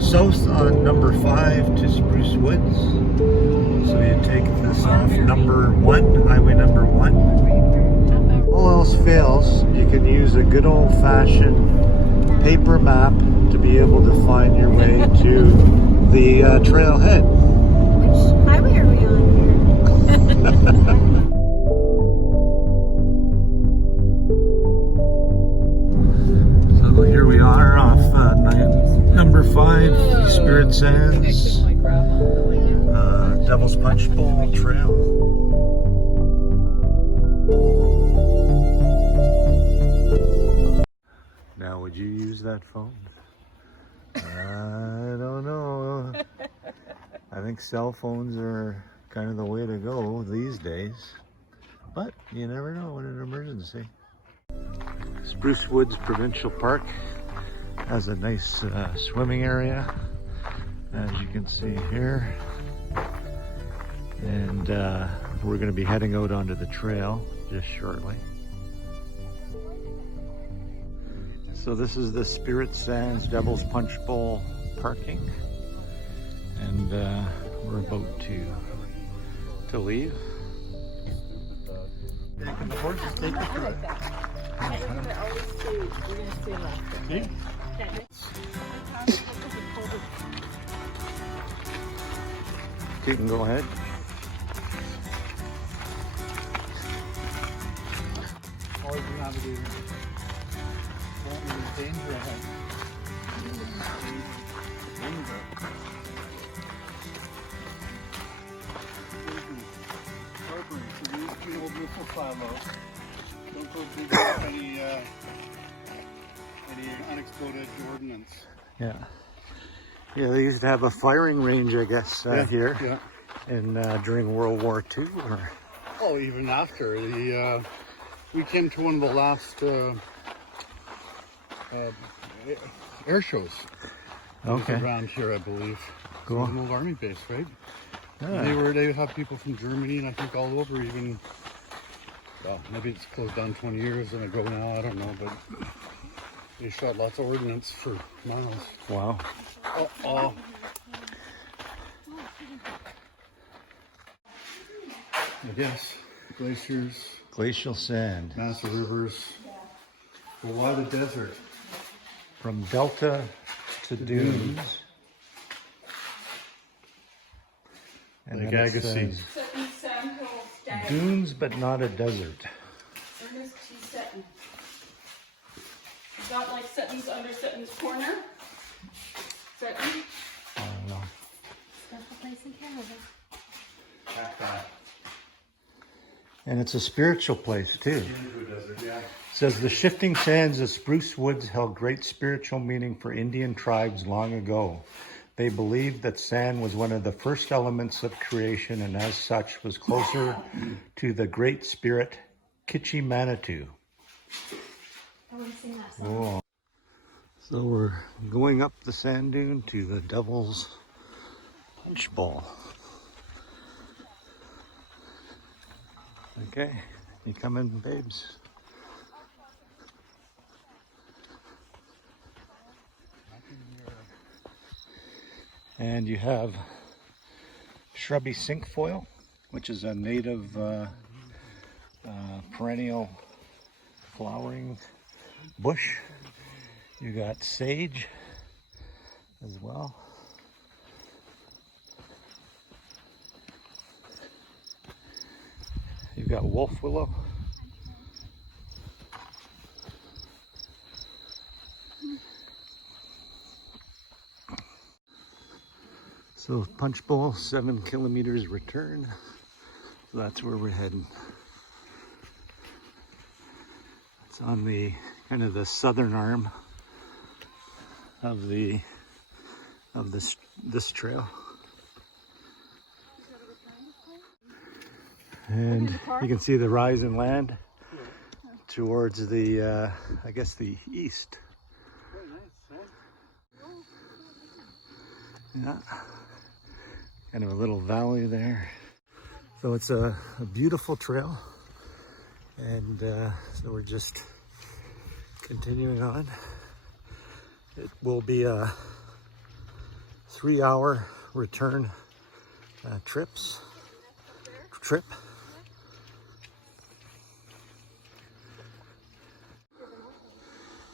south on number 5 to Spruce Woods. So you take this off number 1, highway number 1. All else fails, you can use a good old-fashioned paper map to be able to find your way to the trailhead. Which highway are we on here? So here we are off number 5, Spirit Sands, Devil's Punchbowl Trail. Now, would you use that phone? I don't know. I think cell phones are kind of the way to go these days, but you never know in an emergency. Spruce Woods Provincial Park has a nice swimming area, as you can see here. And we're going to be heading out onto the trail just shortly. So this is the Spirit Sands Devil's Punchbowl parking, and we're about to leave. Can the horses take the trail? You can go ahead. Always navigating. Danger ahead. Don't go dig up any unexploded ordnance. Yeah. Yeah, they used to have a firing range, I guess, here. Yeah. And during World War II, or Oh, even after we came to one of the last air shows. okay, Around here, I believe. Cool. It was an old army base, right? yeah. They would have people from Germany and I think all over, even. Well, maybe it's closed down 20 years ago now. I don't know, but they shot lots of ordnance for miles. Wow. Oh. I guess glaciers, Glacial sand massive rivers. Well, why the desert? from delta to dunes. And Like then it Agassiz. says, dunes, but not a desert. Ernest T. Sutton. Is that like Sutton's under Sutton's Corner? Sutton? I don't know. Special place in Canada. And it's a spiritual place too. Yeah. It says the shifting sands of Spruce Woods held great spiritual meaning for Indian tribes long ago. They believed that sand was one of the first elements of creation and as such was closer to the great spirit Kitchi Manitou. I want to sing that song. Whoa. So we're going up the sand dune to the Devil's Punchbowl. Okay, you coming, babes? And you have shrubby cinquefoil, which is a native perennial flowering bush. You got sage as well. You've got wolf willow. So Punchbowl, 7 kilometers return. So that's where we're heading. It's on the kind of the southern arm of this trail. And you can see the rise in land towards the, I guess the east. Yeah, kind of a little valley there. So it's a beautiful trail. And so we're just continuing on. It will be a 3-hour return trip.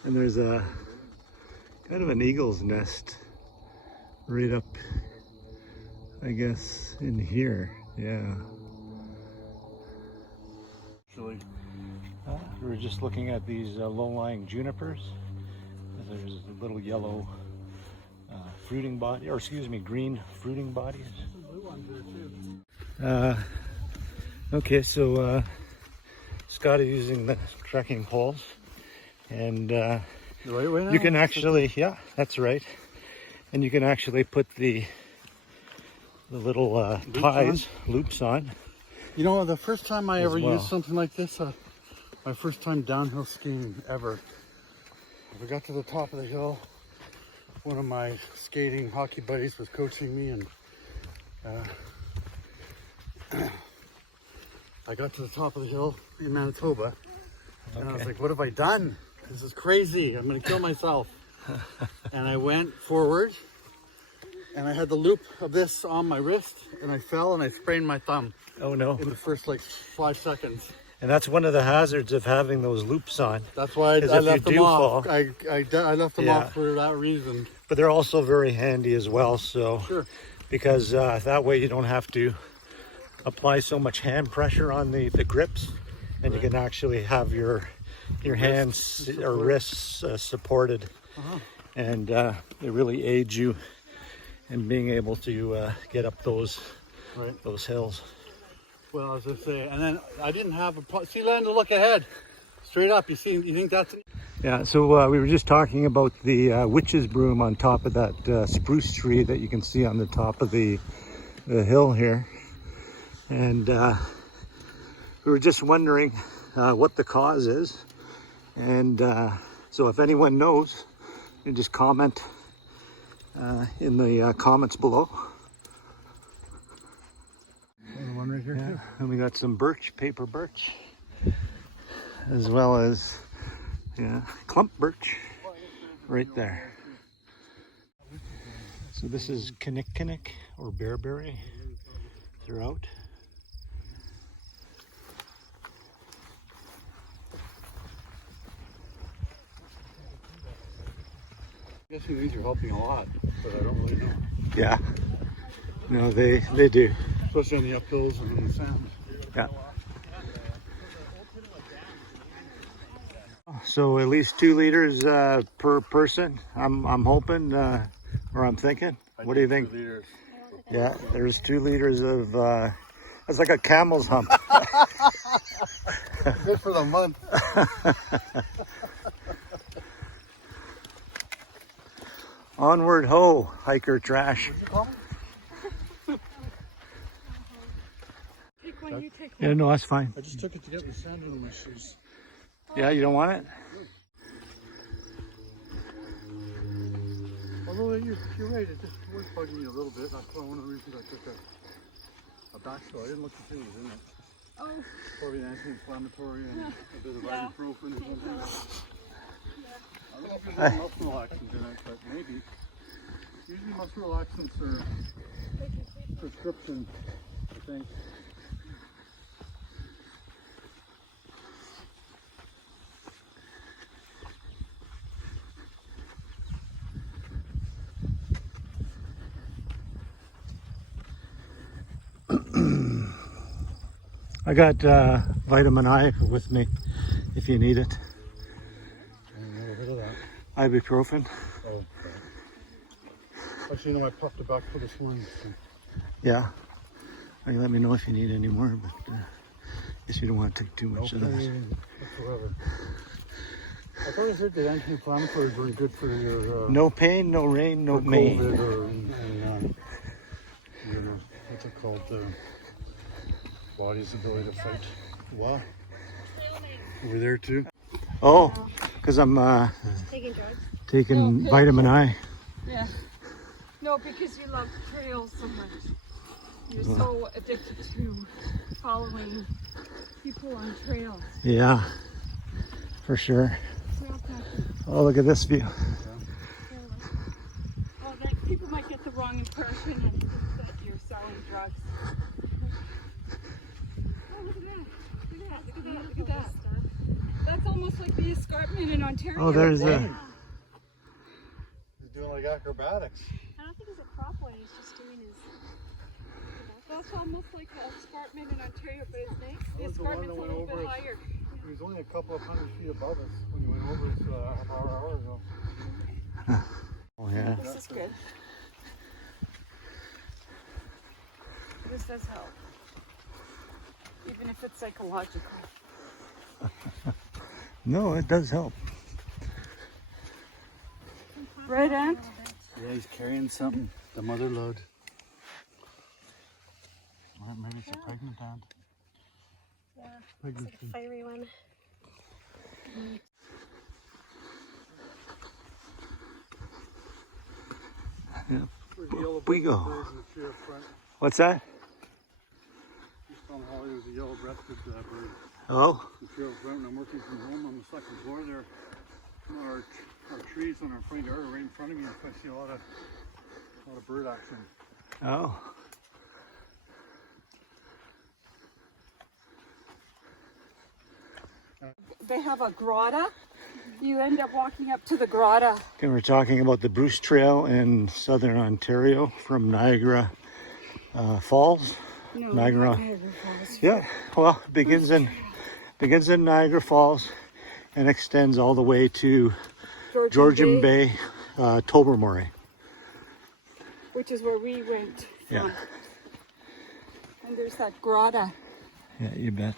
And there's a kind of an eagle's nest right up, I guess, in here. Yeah. Actually, We were just looking at these low-lying junipers. There's a little yellow fruiting body, or excuse me, green fruiting bodies. Okay, so Scott is using the trekking poles, and the right way now? you can actually, yeah, that's right, and you can actually put the little loops on. You know, the first time I ever well. used something like this, my first time downhill skiing ever, I got to the top of the hill. One of my skating hockey buddies was coaching me, and I got to the top of the hill in Manitoba, and I was like, what have I done? This is crazy. I'm going to kill myself. And I went forward, and I had the loop of this on my wrist, and I fell and I sprained my thumb. Oh no. In the first like 5 seconds. And that's one of the hazards of having those loops on. That's why I left them off. I left them off for that reason. But they're also very handy as well. So, sure. Because that way you don't have to apply so much hand pressure on the grips, and you can actually have your hands or wrists supported, and it really aids you in being able to get up those hills. Well, as I say, and then I didn't have see, Landon, look ahead, straight up. You think that's? Yeah. So we were just talking about the witch's broom on top of that spruce tree that you can see on the top of the hill here, and we were just wondering what the cause is, and so if anyone knows, you can just comment in the comments below. One right here too. And we got some paper birch, as well as clump birch right there. So this is kinnick or bearberry throughout. I'm guessing these are helping a lot, but I don't really know. Yeah, no, they do. Especially on the uphills and in the sand. Yeah. So at least 2 liters per person. I'm hoping, or I'm thinking. What do you think? 2 liters. Yeah, there's 2 liters of. That's like a camel's hump. Good for the month. Onward ho, hiker trash. What'd you call me? Take one, you take one. Yeah, no, that's fine. I just took it to get the sand out of my shoes. Yeah, you don't want it? Although you're right, it just was bugging me a little bit. That's one of the reasons I took a backstool. I didn't look to see what was in it. Oh. Probably an anti-inflammatory and a bit of ibuprofen or something. I don't know if there's any muscle relaxants in it, but maybe. Usually muscle relaxants are prescription, I think. I got vitamin I with me if you need it. I never heard of that. Ibuprofen. Oh, okay. Actually, you know, I popped it back for this morning. So. Yeah. You let me know if you need any more, but I guess you don't want to take too much of this. Whatsoever. I thought I heard that anti-inflammatories weren't good for your... no pain, no rain, no pain. COVID or your, what's it called? Body's ability to fight. Wow. Over there too? Oh, because I'm Taking drugs? taking vitamin I. Yeah. No, because you love trails so much. You're so addicted to following people on trails. Yeah, for sure. Trail practice. Oh, look at this view. Oh, that People might get the wrong impression and think that you're selling drugs. Oh, look at that. Look at that. Look at that. Look at that. That's almost like the escarpment in Ontario. Oh, there's a. He's doing like acrobatics. I don't think it's a prop one. He's just doing his. That's almost like the escarpment in Ontario, but it's nice. The That was the one escarpment's that a went little bit over us. higher. He was only a couple of 100 feet above us when he went over us half hour ago. Oh yeah. This is good. This does help. Even if it's psychological. No, it does help. Right, Aunt? Yeah, he's carrying something. The mother load. Maybe it's a pregnant aunt. Yeah, it's Pregnant. like a fiery one. We go. What's that? Just on Holly, there's a yellow-breasted bird. Oh, The tree of front, and I'm working from home on the second floor there. Our trees on our front yard are right in front of me, and I see a lot of bird action. oh. They have a grotto. You end up walking up to the grotto. Okay, we're talking about the Bruce Trail in southern Ontario from Niagara Falls. No, Niagara. Falls. Yeah, well, begins in Niagara Falls and extends all the way to Georgian Bay, Tobermory. Which is where we went from. Yeah. And there's that grotto. Yeah, you bet.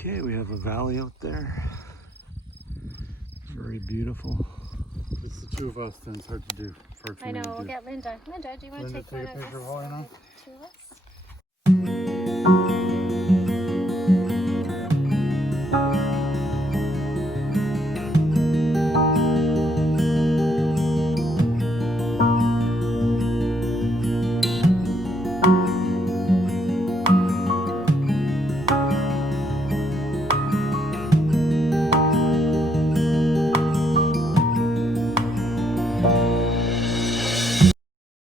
Okay, we have a valley out there. Very beautiful. It's the two of us, then it's hard to do. Hard for I me know. to We'll do. get Linda. Linda, do you want to Linda, take one take a of picture us? of Holly now? Two of us?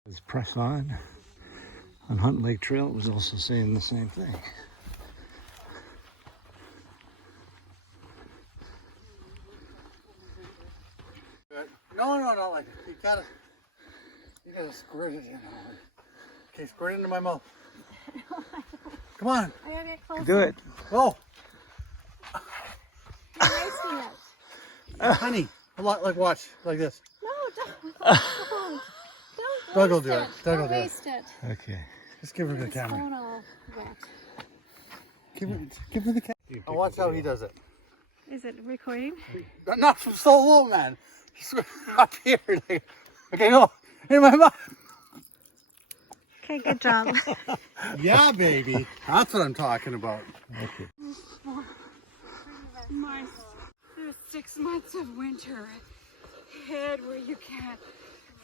Let's press on. On Hunt Lake Trail, it was also saying the same thing. No, not like it. You gotta squirt it in. Okay, squirt it into my mouth. Come on, I gotta get close. Do it. go. Nice peanut. Honey, a lot, like watch, like this. No, don't. Don't Doug will waste do it. Doug will Don't do it. waste it. Okay. Just give her the His camera. phone all wet. Give her the camera. Oh, watch how he does it. Is it recording? Not from so low, man. Up here. Okay, go. In my mouth. Okay, good job. Yeah, baby. That's what I'm talking about. Okay. There's 6 months of winter ahead where you can't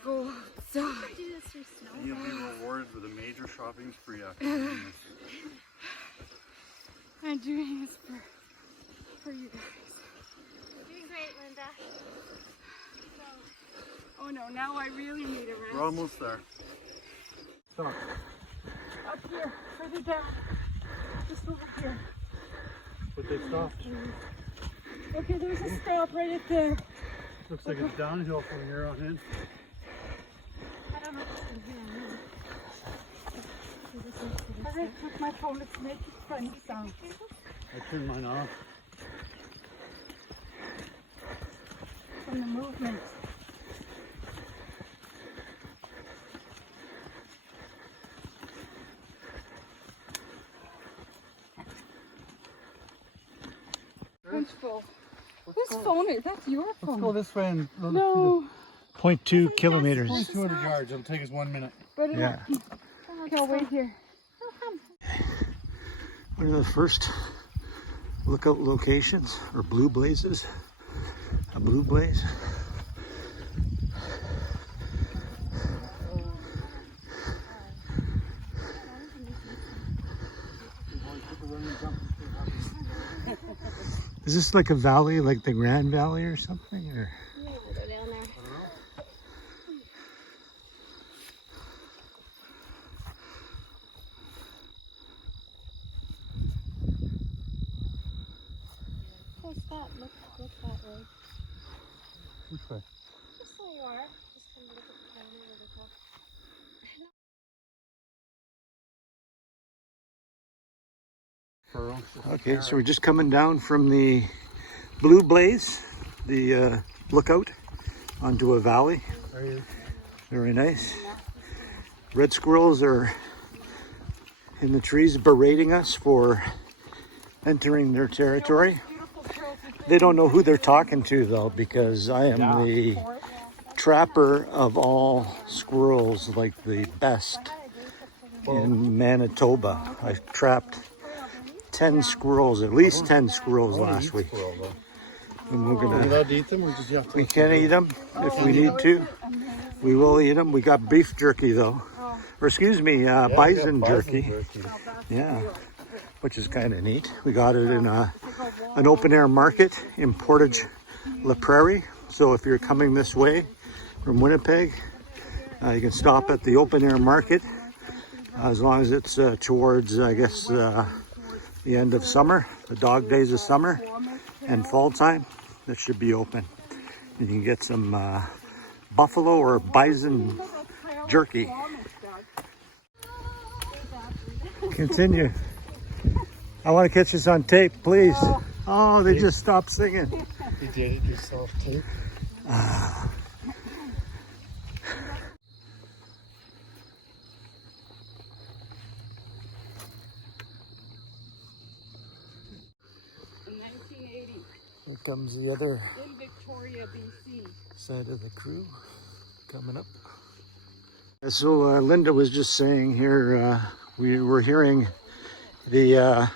go outside. Do this through snow. You'll be rewarded with a major shopping spree after doing this. I'm doing this for you guys. You're doing great, Linda. Oh no, now I really need a rest. We're almost there. Stop. Up here, further down. Just over here. But they stopped. Okay, there's a stop right at there. Looks like it's downhill from here on in. I don't know if it's in here. I right with my phone, it's making funny sounds. I turned mine off. From the movement. Punchbowl. Whose phone is? That's your Let's phone. go this way and No. 0.2 kilometers. 200 yards. It'll take us 1 minute. But Yeah. Okay, I'll wait here. One of the first lookout locations, or blue blazes. A blue blaze. Is this like a valley, like the Grand Valley or something? Or? Yeah, we'll go down there. Hey, stop. Look that way. Which way? Just where you are. Just come look at the corner where the top. Okay, so we're just coming down from the blue blaze, the lookout, onto a valley. Very nice. Red squirrels are in the trees berating us for entering their territory. They don't know who they're talking to though, because I am the trapper of all squirrels, like the best in Manitoba. I trapped 10 squirrels, at least 10 squirrels last week. And we're Are we gonna, allowed to eat them, or just you have to? we can eat them if we need to. We will eat them. We got beef jerky though, or excuse me, bison jerky. Yeah, which is kind of neat. We got it in an open air market in Portage La Prairie. So if you're coming this way from Winnipeg, you can stop at the open air market as long as it's towards, I guess, the end of summer, the dog days of summer and fall time. That should be open. You can get some buffalo or bison jerky. Continue. I want to catch this on tape, please. Oh, they just stopped singing. You did it yourself, too. In 1980, Here comes the other in Victoria, BC. side of the crew coming up. So Linda was just saying here, we were hearing the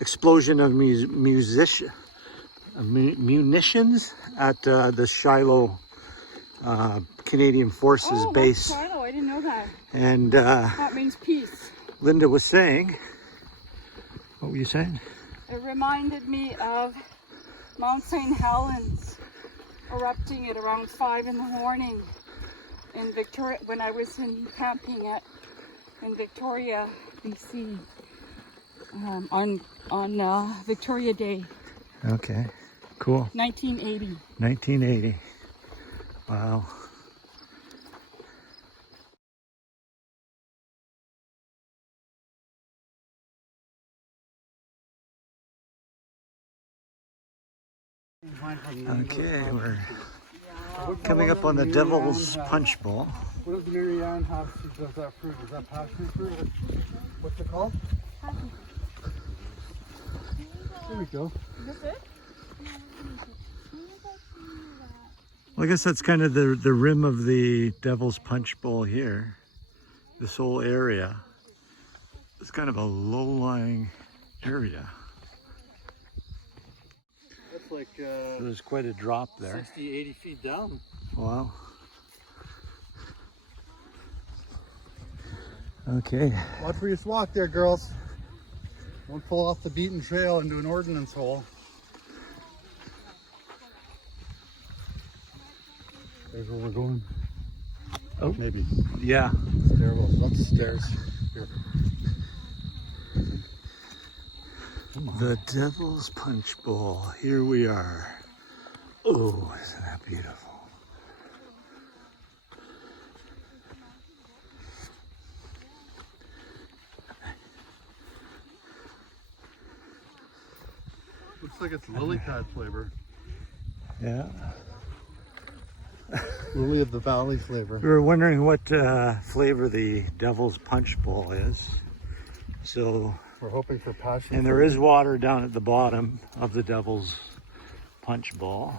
explosion of munitions at the Shiloh Canadian Forces base. Oh, Shiloh, I didn't know that. And That means peace. Linda was saying, what were you saying? It reminded me of Mount St. Helens erupting at around 5 in the morning in Victoria, when I was camping in Victoria, BC, on Victoria Day, Okay, cool. 1980. 1980. Wow. Okay, we're coming up on the Devil's Punchbowl. What does Marianne have? She does that fruit. Is that passion fruit? What's it called? There we go. Well, I guess that's kind of the rim of the Devil's Punchbowl here. This whole area. It's kind of a low-lying area. That's like There's quite a drop there. 60, 80 feet down. Wow. Okay. Watch where you walk there, girls. Don't pull off the beaten trail into an ordnance hole. There's where we're going. Oh. Maybe. Yeah. Stairwell. That's stairs. Here. The Devil's Punchbowl. Here we are. Oh, isn't that beautiful? Looks like it's lily pad flavor. Yeah. Lily of the Valley flavor. We were wondering what flavor the Devil's Punchbowl is. So We're hoping for passion. And there is water down at the bottom of the Devil's Punchbowl.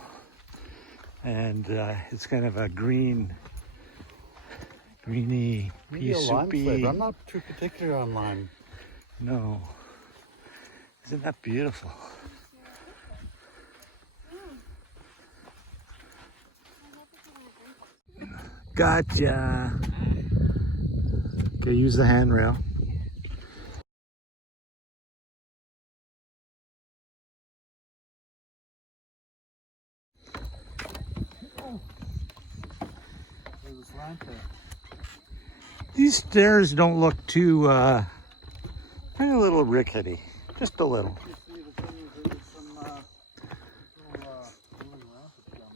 And it's kind of a greeny, pea Maybe a lime soupy. flavor. I'm not too particular on lime. No. Isn't that beautiful? Gotcha. Okay, use the handrail. There's this lamp there. These stairs don't look too, kind of a little rickety. Just a little. You see the thing is there's some little rampage down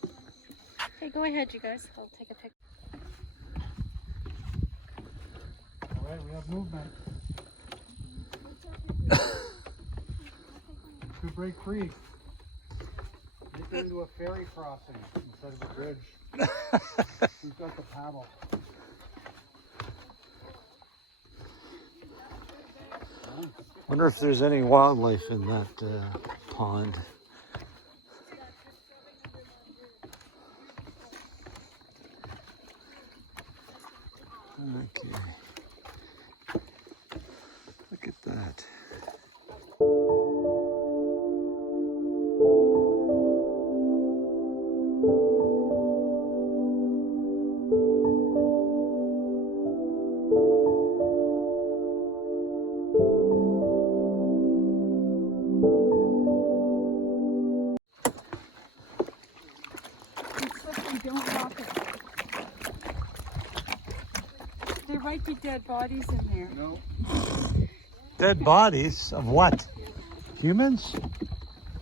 there. Okay, go ahead, you guys. I'll take a picture. All right, we have movement. To break free. Make it into a ferry crossing instead of a bridge. We've got the paddle. Wonder if there's any wildlife in that pond. Okay. Look at that. Don't walk it. There might be dead bodies in there. No. Dead bodies of what? Humans?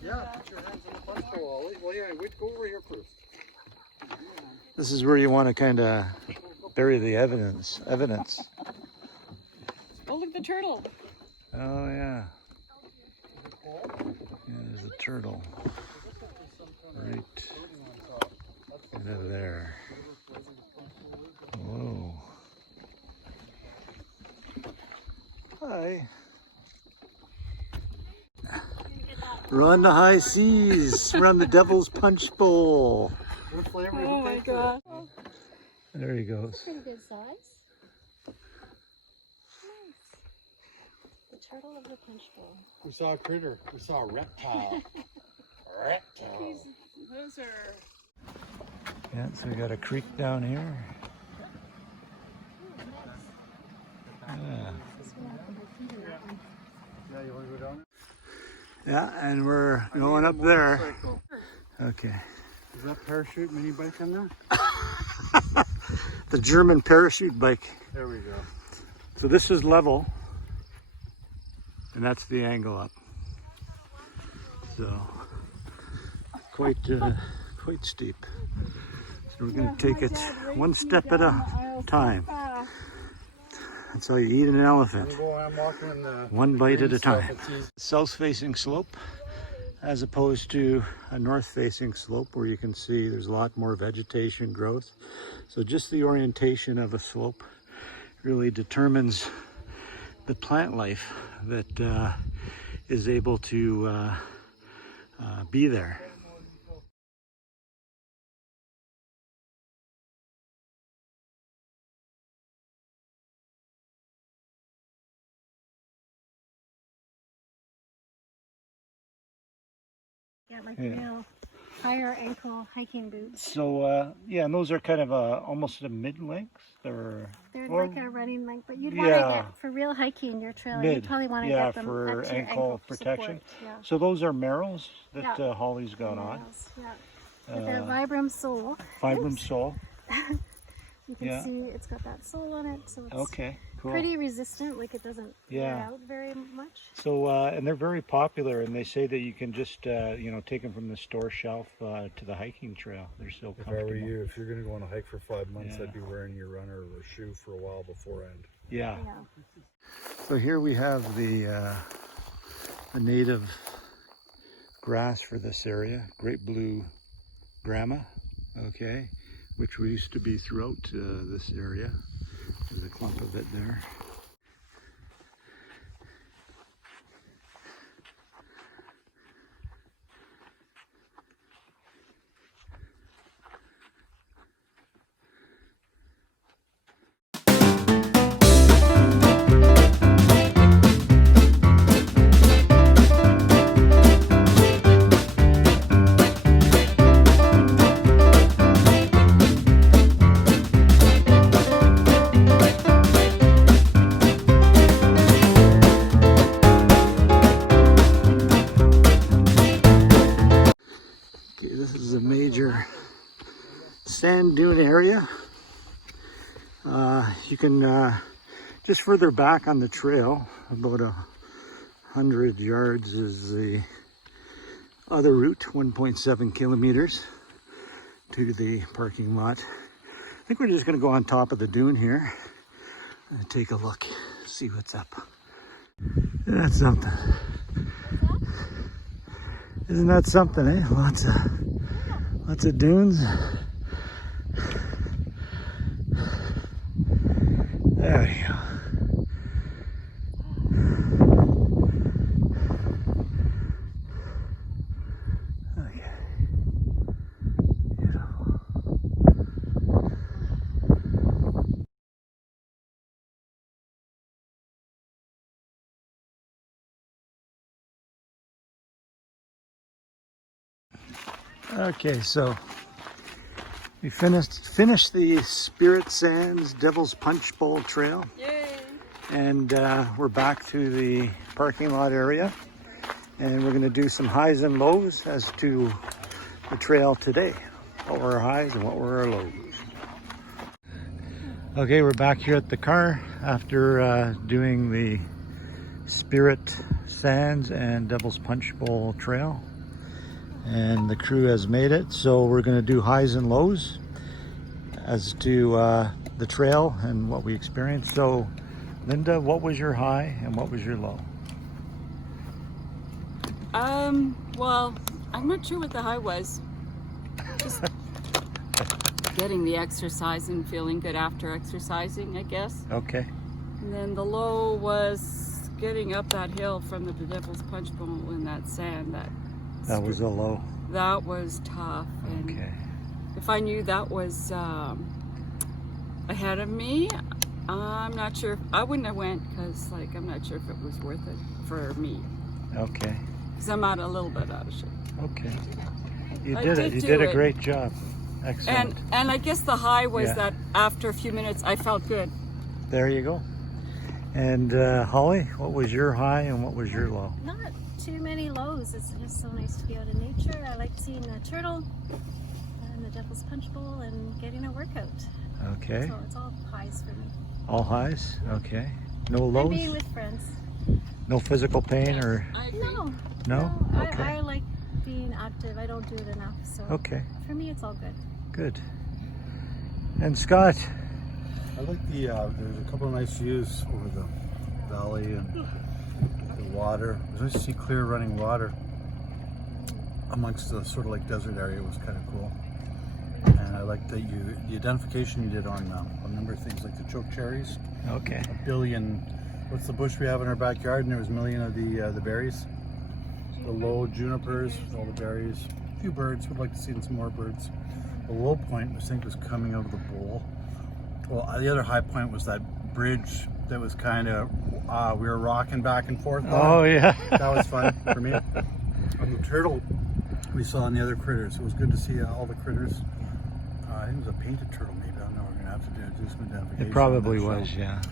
Yeah, put your hands in the punch bowl. Well, yeah, wait, go over here first. This is where you want to kind of bury the evidence. Oh, look, the turtle. Oh yeah. Yeah, there's a turtle. Right over there. Whoa. Hi. We're on the high seas. We're on the Devil's Punchbowl. What flavor Oh my god. There he goes. Pretty good size. Nice. The turtle of the Punchbowl. We saw a critter. We saw a reptile. Reptile. Those are... Yeah, so we got a creek down here. Yeah. Yeah, you want to go down Yeah, and we're going up there. Motorcycle. Okay. Is that parachute mini bike in there? The German parachute bike. There we go. So this is level, and that's the angle up. So quite steep. So we're going to take it one step at a time. That's how you eat an elephant. I'm walking in the One bite at a stuff. time. It's easy. South-facing slope, as opposed to a north-facing slope where you can see there's a lot more vegetation growth. So just the orientation of a slope really determines the plant life that is able to be there. Got like Yeah. real higher ankle hiking boots. So yeah, and those are kind of almost a mid-length, or They're or- like a running length, but you'd want to Yeah. get for real hiking your trail. Mid, You'd probably want to yeah, get them for up to your ankle protection. support. Yeah. So those are marrows that Yeah. Holly's got on. Miles, yeah. With a Vibram sole. Vibram Oops. sole. You can Yeah. see it's got that sole on it, so it's Okay, cool. pretty resistant. Like it doesn't wear Yeah. out very much. So and they're very popular, and they say that you can just take them from the store shelf to the hiking trail. They're so If I comfortable. were you, if you're going to go on a hike for 5 months, Yeah. I'd be wearing your runner or shoe for a while beforehand. Yeah. Yeah. So here we have the native grass for this area, great blue grama, okay, which we used to be throughout this area. There's a clump of it there. sand dune area. You can just further back on the trail, about 100 yards is the other route, 1.7 kilometers to the parking lot. I think we're just going to go on top of the dune here and take a look, see what's up. Isn't that something? Isn't that something, eh? Lots of dunes. There we go. Okay. Beautiful. Okay, so we finished the Spirit Sands Devil's Punchbowl Trail. Yay! And we're back to the parking lot area. And we're going to do some highs and lows as to the trail today. What were our highs and what were our lows? Okay, we're back here at the car after doing the Spirit Sands and Devil's Punchbowl Trail. And the crew has made it, so we're going to do highs and lows as to the trail and what we experienced. So Linda, what was your high and what was your low? Well, I'm not sure what the high was. Just getting the exercise and feeling good after exercising, I guess. Okay. And then the low was getting up that hill from the Devil's Punchbowl in that sand. That was a low. That was tough. And Okay. if I knew that was ahead of me, I'm not sure. I wouldn't have went because, like, I'm not sure if it was worth it for me. Okay. Because I'm a little bit out of shape. Okay. You I did it. did You do did a it. great job. Excellent. And I guess the high was Yeah. that after a few minutes, I felt good. There you go. And Holly, what was your high and what was your low? Not too many lows. It's just so nice to be out in nature. I like seeing the turtle and the Devil's Punchbowl and getting a workout. Okay. So it's all highs for me. All highs. Okay. No And lows. being with friends. No physical pain or I agree. No. no? Okay. I like being active. I don't do it enough. So Okay. for me, it's all good. Good. And Scott. I like the, there's a couple of nice views over the valley and the water. It was nice to see clear running water amongst the sort of like desert area. It was kind of cool. And I like that the identification you did on a number of things like the choke cherries. Okay. A billion, what's the bush we have in our backyard? And there was a million of the berries. The low junipers, all the berries. A few birds, would like to see some more birds. The low point, I think, was coming out of the bowl. Well, the other high point was that bridge that was kind of, we were rocking back and forth on. Oh yeah. That was fun for me. And the turtle we saw and the other critters. It was good to see all the critters. I think it was a painted turtle maybe. I don't know. We're going to have to do some identification. It probably on that was, show. yeah.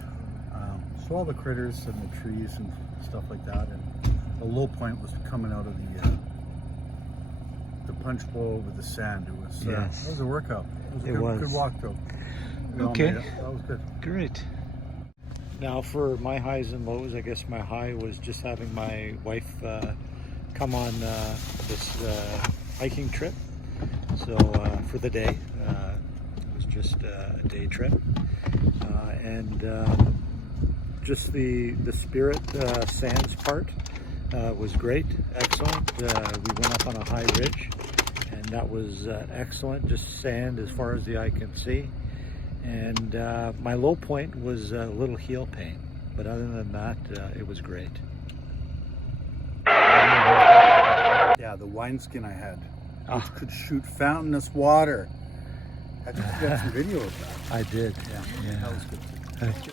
So all the critters and the trees and stuff like that. And the low point was coming out of the Punchbowl with the sand. It was, Yes. it was a workout. It It was a was. good walk though. We all Okay. made it. That was good. Great. Now for my highs and lows, I guess my high was just having my wife come on this hiking trip. So for the day, it was just a day trip. And just the Spirit Sands part was great, excellent. We went up on a high ridge and that was excellent, just sand as far as the eye can see. And my low point was a little heel pain, but other than that, it was great. Yeah, the wineskin I had, Ah. which could shoot fountainous water. I just got some video of that. I did. Yeah, Yeah. that was good.